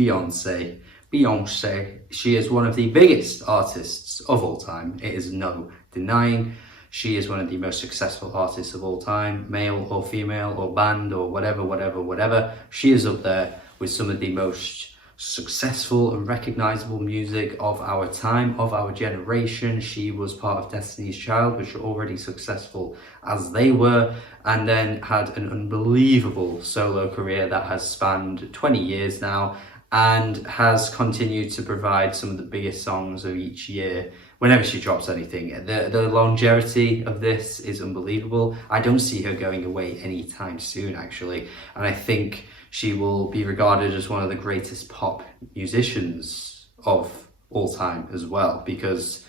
Beyonce. Beyonce, she is one of the biggest artists of all time. It is no denying. She is one of the most successful artists of all time, male or female or band or whatever. She is up there with some of the most successful and recognizable music of our time, of our generation. She was part of Destiny's Child, which were already successful as they were, and then had an unbelievable solo career that has spanned 20 years now and has continued to provide some of the biggest songs of each year whenever she drops anything. The longevity of this is unbelievable. I don't see her going away anytime soon, actually, and I think she will be regarded as one of the greatest pop musicians of all time as well, because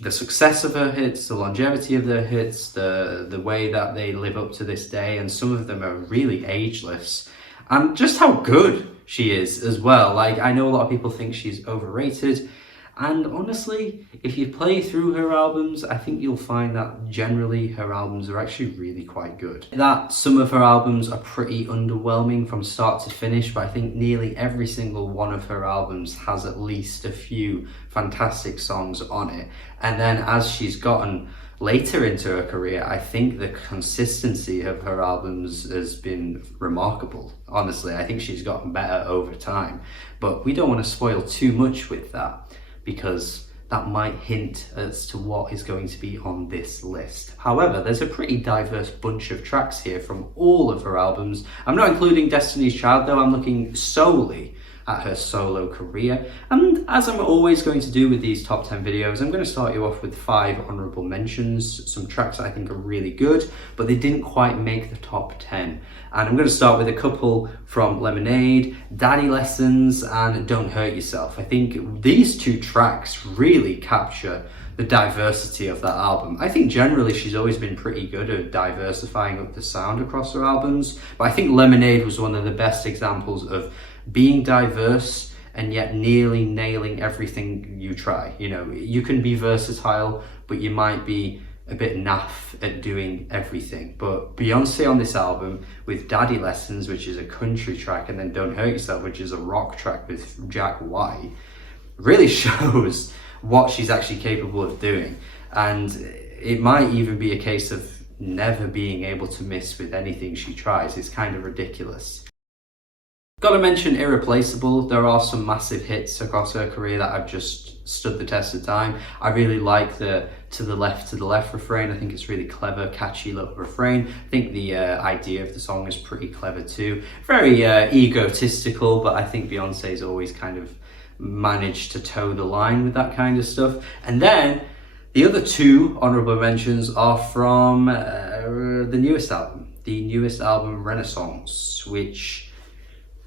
the success of her hits, the longevity of their hits, the way that they live up to this day, and some of them are really ageless, and just how good she is as well. Like, I know a lot of people think she's overrated, and honestly, if you play through her albums, I think you'll find that generally her albums are actually really quite good. That some of her albums are pretty underwhelming from start to finish, but I think nearly every single one of her albums has at least a few fantastic songs on it. And then as she's gotten later into her career, I think the consistency of her albums has been remarkable. Honestly, I think she's gotten better over time, but we don't want to spoil too much with that, because that might hint as to what is going to be on this list. However, there's a pretty diverse bunch of tracks here from all of her albums. I'm not including Destiny's Child though, I'm looking solely at her solo career. And as I'm always going to do with these top 10 videos, I'm going to start you off with 5 honourable mentions, some tracks I think are really good, but they didn't quite make the top 10. And I'm going to start with a couple from Lemonade, Daddy Lessons, and Don't Hurt Yourself. I think these two tracks really capture the diversity of that album. I think generally she's always been pretty good at diversifying up the sound across her albums, but I think Lemonade was one of the best examples of being diverse and yet nearly nailing everything you try. You know, you can be versatile, but you might be a bit naff at doing everything. But Beyonce on this album, with Daddy Lessons, which is a country track, and then Don't Hurt Yourself, which is a rock track with Jack White, really shows what she's actually capable of doing. And it might even be a case of never being able to miss with anything she tries. It's kind of ridiculous. Gotta mention Irreplaceable. There are some massive hits across her career that have just stood the test of time. I really like the to the left refrain. I think it's really clever, catchy little refrain. I think the idea of the song is pretty clever too. Very egotistical, but I think Beyonce's always kind of managed to toe the line with that kind of stuff. And then the other 2 honourable mentions are from the newest album, Renaissance, which,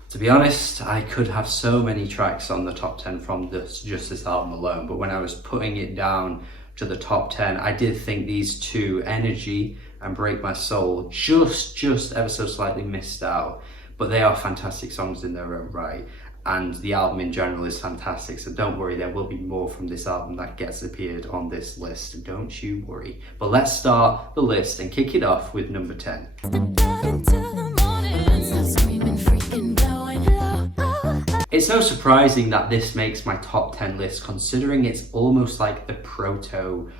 to be honest, I could have so many tracks on the top 10 from just this album alone, but when I was putting it down to the top 10, I did think these 2, Energy and Break My Soul, just ever so slightly missed out, but they are fantastic songs in their own right, and the album in general is fantastic, so don't worry, there will be more from this album that gets appeared on this list, don't you worry. But let's start the list and kick it off with number 10. It's no surprising that this makes my top 10 list, considering it's almost like the proto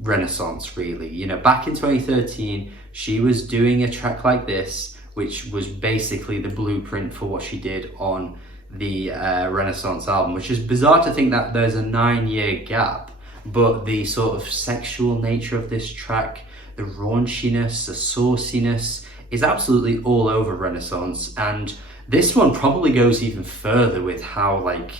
Renaissance, really. You know, back in 2013, she was doing a track like this, which was basically the blueprint for what she did on the Renaissance album, which is bizarre to think that there's a 9-year gap, but the sort of sexual nature of this track, the raunchiness, the sauciness, is absolutely all over Renaissance. And this one probably goes even further with how like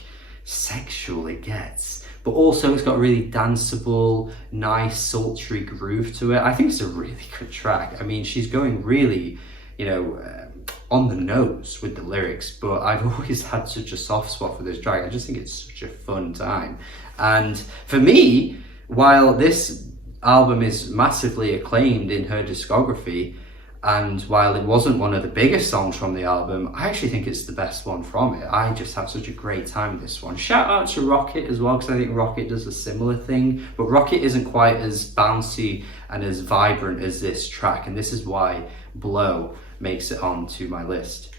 sexual it gets, but also it's got a really danceable, nice, sultry groove to it. I think it's a really good track. I mean, she's going really, you know, on the nose with the lyrics, but I've always had such a soft spot for this track. I just think it's such a fun time. And for me, while this album is massively acclaimed in her discography, and while it wasn't one of the biggest songs from the album, I actually think it's the best one from it. I just have such a great time with this one. Shout out to Rocket as well, because I think Rocket does a similar thing, but Rocket isn't quite as bouncy and as vibrant as this track, and this is why Blow makes it onto my list.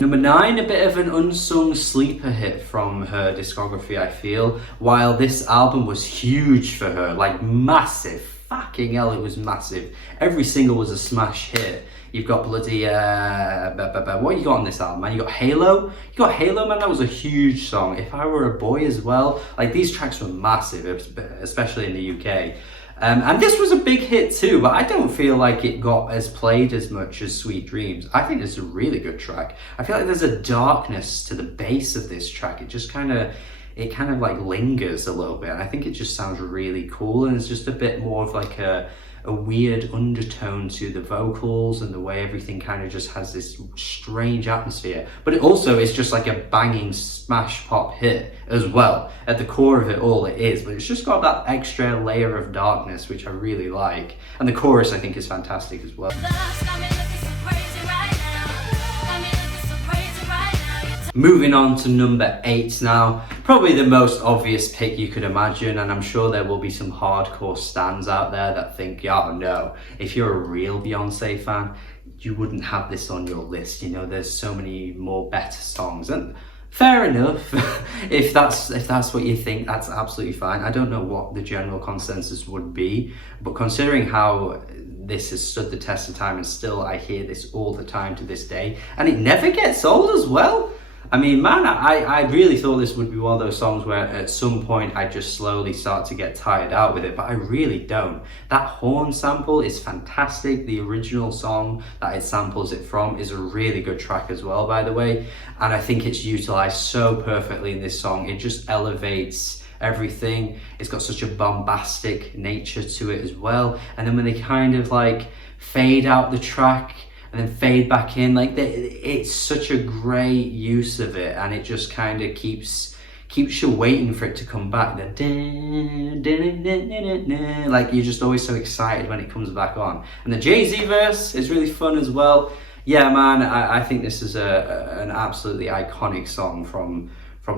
Number 9, a bit of an unsung sleeper hit from her discography, I feel. While this album was huge for her, like massive, fucking hell, it was massive. Every single was a smash hit. You've got bloody, what you got on this album, man? You got Halo? You got Halo, man, that was a huge song. If I Were a Boy as well. Like, these tracks were massive, especially in the UK. And this was a big hit too, but I don't feel like it got as played as much as Sweet Dreams. I think it's a really good track. I feel like there's a darkness to the bass of this track. It just kind of like lingers a little bit. And I think it just sounds really cool, and it's just a bit more of like a weird undertone to the vocals, and the way everything kind of just has this strange atmosphere. But it also is just like a banging smash pop hit as well. At the core of it all, it is, but it's just got that extra layer of darkness, which I really like. And the chorus, I think, is fantastic as well. Moving on to number 8 now. Probably the most obvious pick you could imagine, and I'm sure there will be some hardcore stans out there that think, yeah, no, if you're a real Beyonce fan, you wouldn't have this on your list. You know, there's so many more better songs, and fair enough. if that's what you think, that's absolutely fine. I don't know what the general consensus would be, but considering how this has stood the test of time, and still I hear this all the time to this day, and it never gets old as well. I mean, man, I really thought this would be one of those songs where at some point I just slowly start to get tired out with it, but I really don't. That horn sample is fantastic. The original song that it samples it from is a really good track as well, by the way. And I think it's utilized so perfectly in this song. It just elevates everything. It's got such a bombastic nature to it as well. And then when they kind of like fade out the track and then fade back in, like it's such a great use of it, and it just kind of keeps you waiting for it to come back. Like, you're just always so excited when it comes back on. And the Jay-Z verse is really fun as well. Yeah, man, I think this is an absolutely iconic song from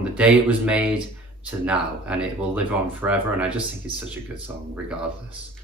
the day it was made to now, and it will live on forever, and I just think it's such a good song regardless.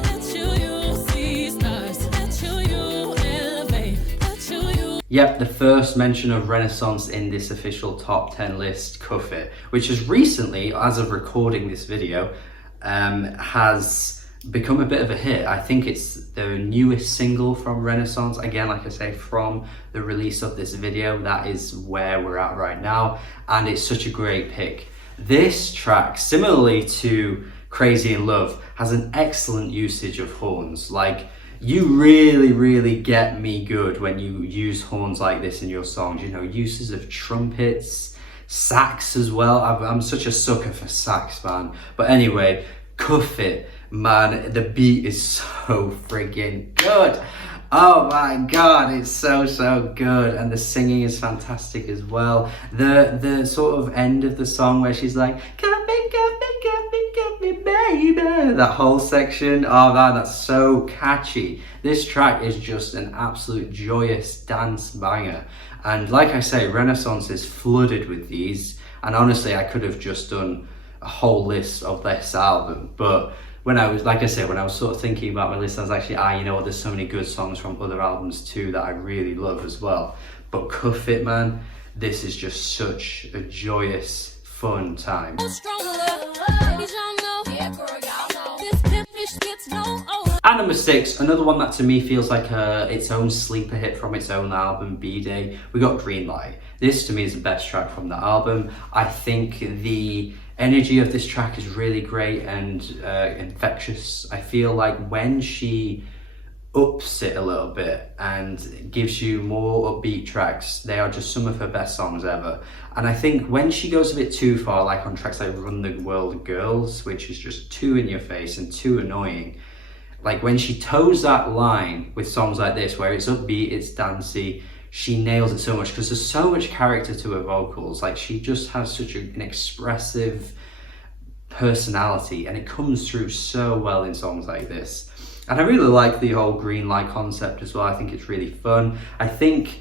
Yep, the first mention of Renaissance in this official top 10 list, Cuff It, which has recently, as of recording this video, has become a bit of a hit. I think it's the newest single from Renaissance. Again, like I say, from the release of this video, that is where we're at right now, and it's such a great pick. This track, similarly to Crazy in Love, has an excellent usage of horns. Like, you really get me good when you use horns like this in your songs. You know, uses of trumpets, sax as well. I'm such a sucker for sax, man. But anyway, Cuff It, man, the beat is so freaking good. Oh my god, it's so good, and the singing is fantastic as well. The sort of end of the song where she's like, "Got me, baby," that whole section, oh man, that's so catchy. This track is just an absolute joyous dance banger, and like I say, Renaissance is flooded with these, and honestly, I could have just done a whole list of this album, but when I was, like I said, when I was sort of thinking about my list, I was actually, you know what, there's so many good songs from other albums too that I really love as well. But Cuff It, man, this is just such a joyous, fun time. And number 6, another one that to me feels like its own sleeper hit from its own album, B-Day. We got Green Light. This to me is the best track from the album. I think the energy of this track is really great and infectious. I feel like when she ups it a little bit and gives you more upbeat tracks, they are just some of her best songs ever. And I think when she goes a bit too far, like on tracks like Run the World Girls, which is just too in your face and too annoying, like when she toes that line with songs like this where it's upbeat, it's dancey, she nails it so much because there's so much character to her vocals. Like, she just has such an expressive personality, and it comes through so well in songs like this. And I really like the whole green light concept as well. I think it's really fun. I think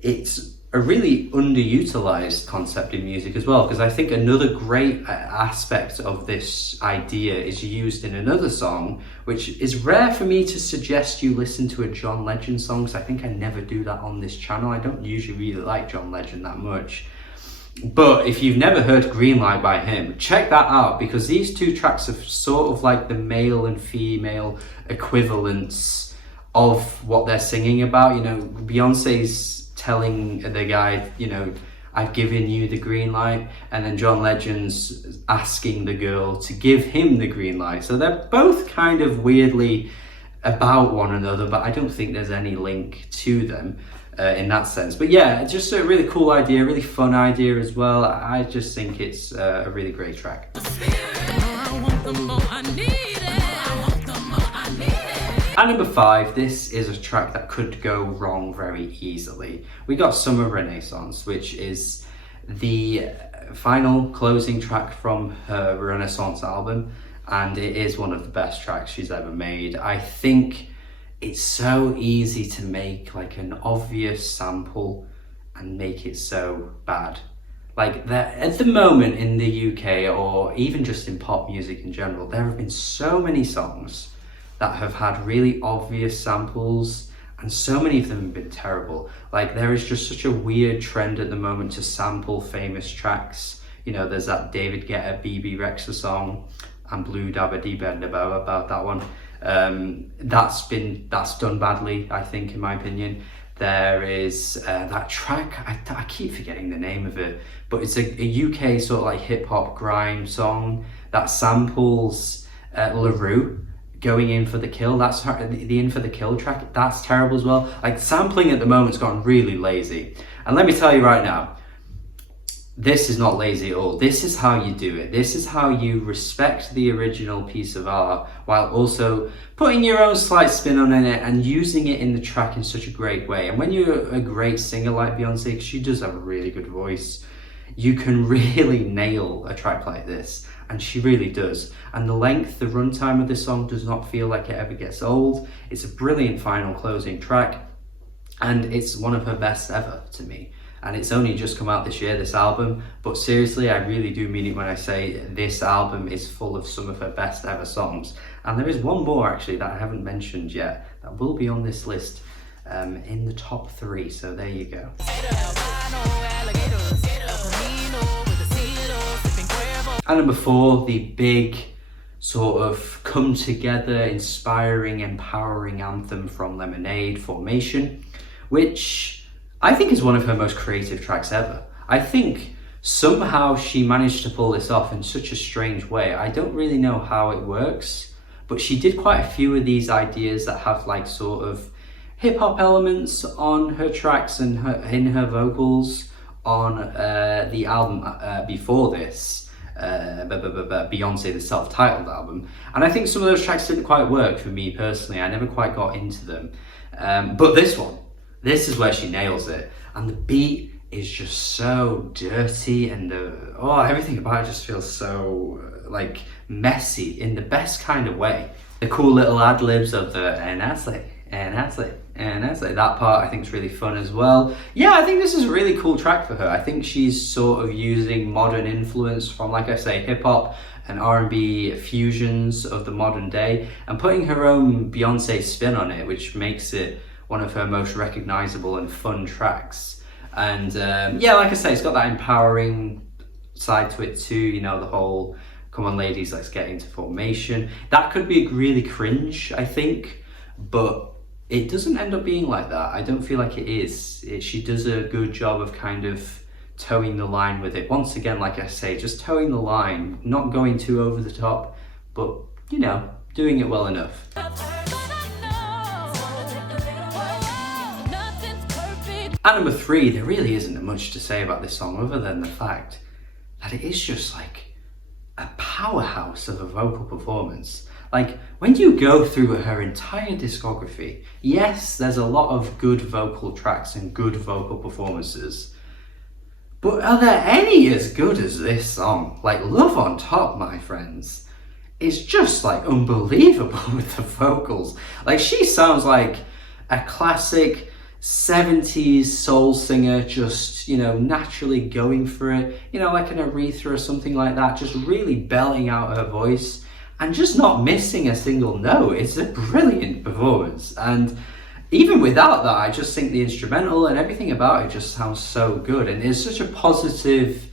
it's a really underutilized concept in music as well, because I think another great aspect of this idea is used in another song, which is rare for me to suggest you listen to a John Legend song, because I think I never do that on this channel. I don't usually really like John Legend that much. But if you've never heard Green Light by him, check that out, because these two tracks are sort of like the male and female equivalents of what they're singing about. You know, Beyonce's telling the guy, you know, I've given you the green light, and then John Legend's asking the girl to give him the green light. So they're both kind of weirdly about one another, but I don't think there's any link to them in that sense. But yeah, just a really cool idea, really fun idea as well. I just think it's a really great track. And number 5, this is a track that could go wrong very easily. We got Summer Renaissance, which is the final closing track from her Renaissance album, and it is one of the best tracks she's ever made. I think it's so easy to make like an obvious sample and make it so bad. Like at the moment in the UK, or even just in pop music in general, there have been so many songs that have had really obvious samples, and so many of them have been terrible. Like there is just such a weird trend at the moment to sample famous tracks. You know, there's that David Guetta, BB Rexha song, and Blue Dabba Dee Benda about that one. That's done badly, I think, in my opinion. There is that track, I keep forgetting the name of it, but it's a UK sort of like hip hop grime song that samples LaRue going in for the kill. That's the In for the Kill track. That's terrible as well. Like sampling at the moment's gotten really lazy. And let me tell you right now, this is not lazy at all. This is how you do it. This is how you respect the original piece of art while also putting your own slight spin on it and using it in the track in such a great way. And when you're a great singer like Beyonce, because she does have a really good voice, you can really nail a track like this. And she really does. And the length, the runtime of this song does not feel like it ever gets old. It's a brilliant final closing track, and it's one of her best ever to me. And it's only just come out this year, this album, but seriously, I really do mean it when I say this album is full of some of her best ever songs. And there is one more actually that I haven't mentioned yet that will be on this list in the top 3, so there you go. And number 4, the big sort of come together, inspiring, empowering anthem from Lemonade, Formation, which I think is one of her most creative tracks ever. I think somehow she managed to pull this off in such a strange way. I don't really know how it works, but she did quite a few of these ideas that have like sort of hip hop elements on her tracks and in her vocals on the album before this. Beyonce, the self-titled album, and I think some of those tracks didn't quite work for me personally. I never quite got into them, but this is where she nails it, and the beat is just so dirty, and everything about it just feels so like messy in the best kind of way. The cool little ad-libs of the and that's like that part I think is really fun as well. Yeah, I think this is a really cool track for her. I think she's sort of using modern influence from, like I say, hip-hop and R&B fusions of the modern day and putting her own Beyonce spin on it, which makes it one of her most recognizable and fun tracks. And yeah, like I say, it's got that empowering side to it too, you know, the whole come on ladies, let's get into formation. That could be really cringe, I think, but it doesn't end up being like that. I don't feel like it is. She does a good job of kind of towing the line with it. Once again, like I say, just towing the line, not going too over the top, but, you know, doing it well enough. And number 3, there really isn't much to say about this song other than the fact that it is just like a powerhouse of a vocal performance. Like, when you go through her entire discography, yes, there's a lot of good vocal tracks and good vocal performances, but are there any as good as this song? Like, Love on Top, my friends, is just like unbelievable with the vocals. Like, she sounds like a classic 70s soul singer, just, you know, naturally going for it, you know, like an Aretha or something like that, just really belting out her voice and just not missing a single note. It's a brilliant performance. And even without that, I just think the instrumental and everything about it just sounds so good. And there's such a positive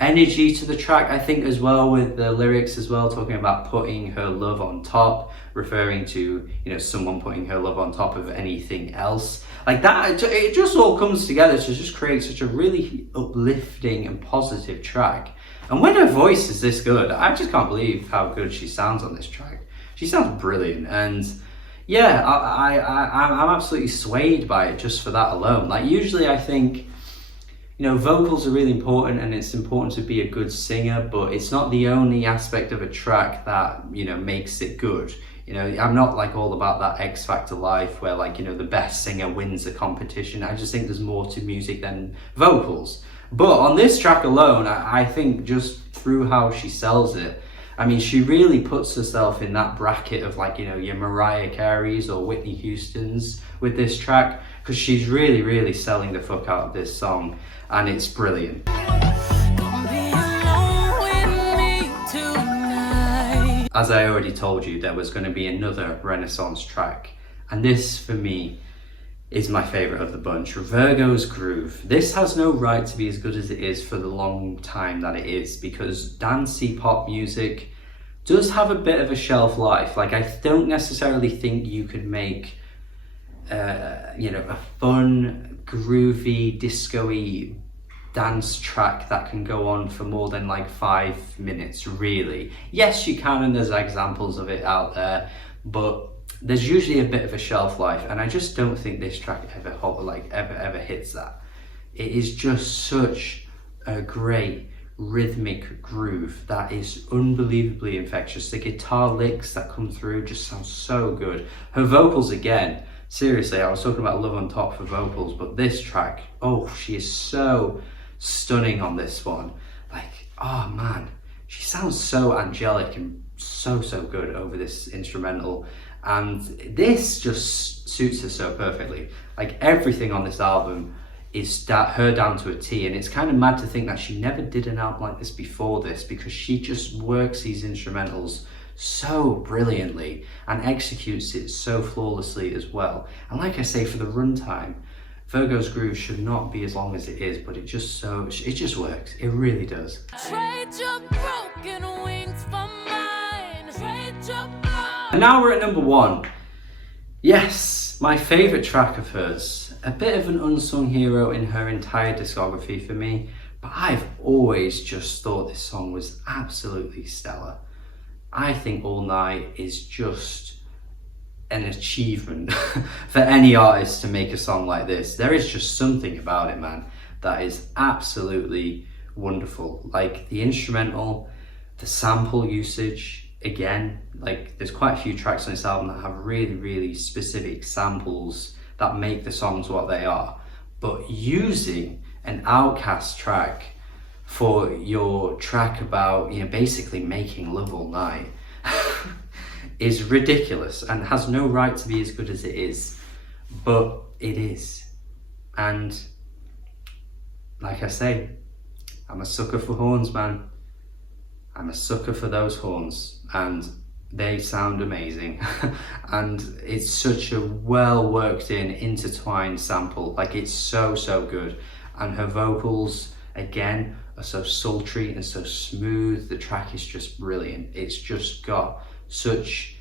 energy to the track, I think, as well, with the lyrics as well, talking about putting her love on top, referring to, you know, someone putting her love on top of anything else. Like that, it just all comes together to just create such a really uplifting and positive track. And when her voice is this good, I just can't believe how good she sounds on this track. She sounds brilliant. And yeah, I'm absolutely swayed by it just for that alone. Like, usually I think, you know, vocals are really important and it's important to be a good singer, but it's not the only aspect of a track that, you know, makes it good. You know, I'm not like all about that X Factor life where, like, you know, the best singer wins the competition. I just think there's more to music than vocals. But on this track alone, I think just through how she sells it, I mean, she really puts herself in that bracket of, like, you know, your Mariah Careys or Whitney Houstons with this track, because she's really, really selling the fuck out of this song, and it's brilliant. As I already told you, there was going to be another Renaissance track, and this, for me, is my favourite of the bunch, Virgo's Groove. This has no right to be as good as it is for the long time that it is, because dancey pop music does have a bit of a shelf life. Like, I don't necessarily think you could make you know, a fun, groovy, disco-y dance track that can go on for more than like 5 minutes, really. Yes, you can, and there's examples of it out there, but there's usually a bit of a shelf life, and I just don't think this track ever hits that. It is just such a great rhythmic groove that is unbelievably infectious. The guitar licks that come through just sound so good. Her vocals, again, seriously, I was talking about Love on Top for vocals, but this track, oh, she is so stunning on this one. Like, oh man, she sounds so angelic and so good over this instrumental, and this just suits her so perfectly. Like, everything on this album is her down to a T, and it's kind of mad to think that she never did an album like this before this, because she just works these instrumentals so brilliantly and executes it so flawlessly as well. And like I say, for the runtime, Virgo's Groove should not be as long as it is, but it just works. It really does. Trade your broken wings for mine. Trade your and now we're at number 1. Yes, my favourite track of hers. A bit of an unsung hero in her entire discography for me, but I've always just thought this song was absolutely stellar. I think All Night is just an achievement for any artist to make a song like this. There is just something about it, man, that is absolutely wonderful. Like, the instrumental, the sample usage, again, like, there's quite a few tracks on this album that have really, really specific samples that make the songs what they are. But using an Outkast track for your track about, you know, basically making love all night is ridiculous and has no right to be as good as it is, but it is. And like I say, I'm a sucker for horns, man. I'm a sucker for those horns, and they sound amazing. And it's such a well worked in, intertwined sample. Like, it's so good. And her vocals, again, are so sultry and so smooth. The track is just brilliant. It's just got such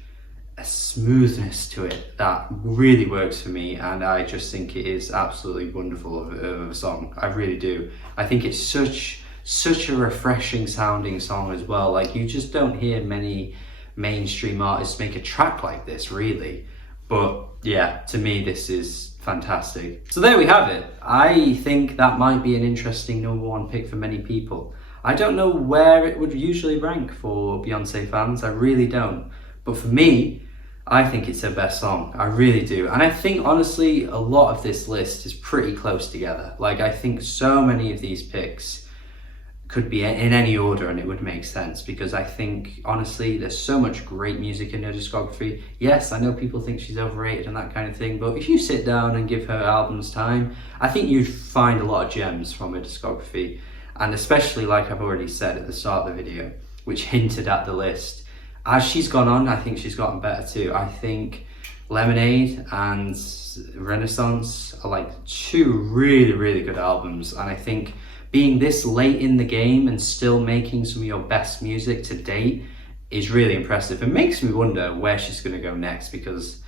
a smoothness to it that really works for me, and I just think it is absolutely wonderful of a song. I really do. I think it's such a refreshing sounding song as well. Like, you just don't hear many mainstream artists make a track like this, really. But yeah, to me, this is fantastic. So there we have it. I think that might be an interesting number 1 pick for many people. I don't know where it would usually rank for Beyonce fans, I really don't. But for me, I think it's her best song, I really do. And I think, honestly, a lot of this list is pretty close together. Like, I think so many of these picks could be in any order and it would make sense, because I think honestly there's so much great music in her discography. Yes, I know people think she's overrated and that kind of thing, but if you sit down and give her albums time, I think you'd find a lot of gems from her discography. And especially, like I've already said at the start of the video, which hinted at the list, as she's gone on, I think she's gotten better too. I think Lemonade and Renaissance are like two really, really good albums, and I think being this late in the game and still making some of your best music to date is really impressive. It makes me wonder where she's going to go next, because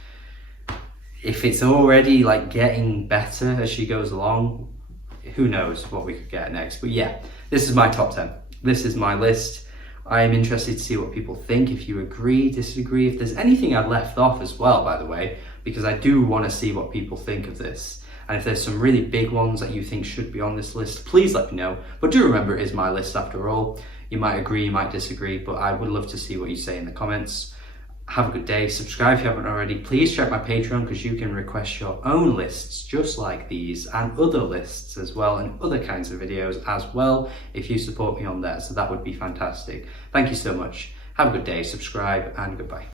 if it's already like getting better as she goes along, who knows what we could get next. But yeah, this is my top 10. This is my list. I am interested to see what people think, if you agree, disagree, if there's anything I left off as well, by the way, because I do want to see what people think of this. And if there's some really big ones that you think should be on this list, please let me know. But do remember, it is my list after all. You might agree, you might disagree, but I would love to see what you say in the comments. Have a good day. Subscribe if you haven't already. Please check my Patreon, because you can request your own lists just like these and other lists as well, and other kinds of videos as well if you support me on there. So that would be fantastic. Thank you so much. Have a good day. Subscribe and goodbye.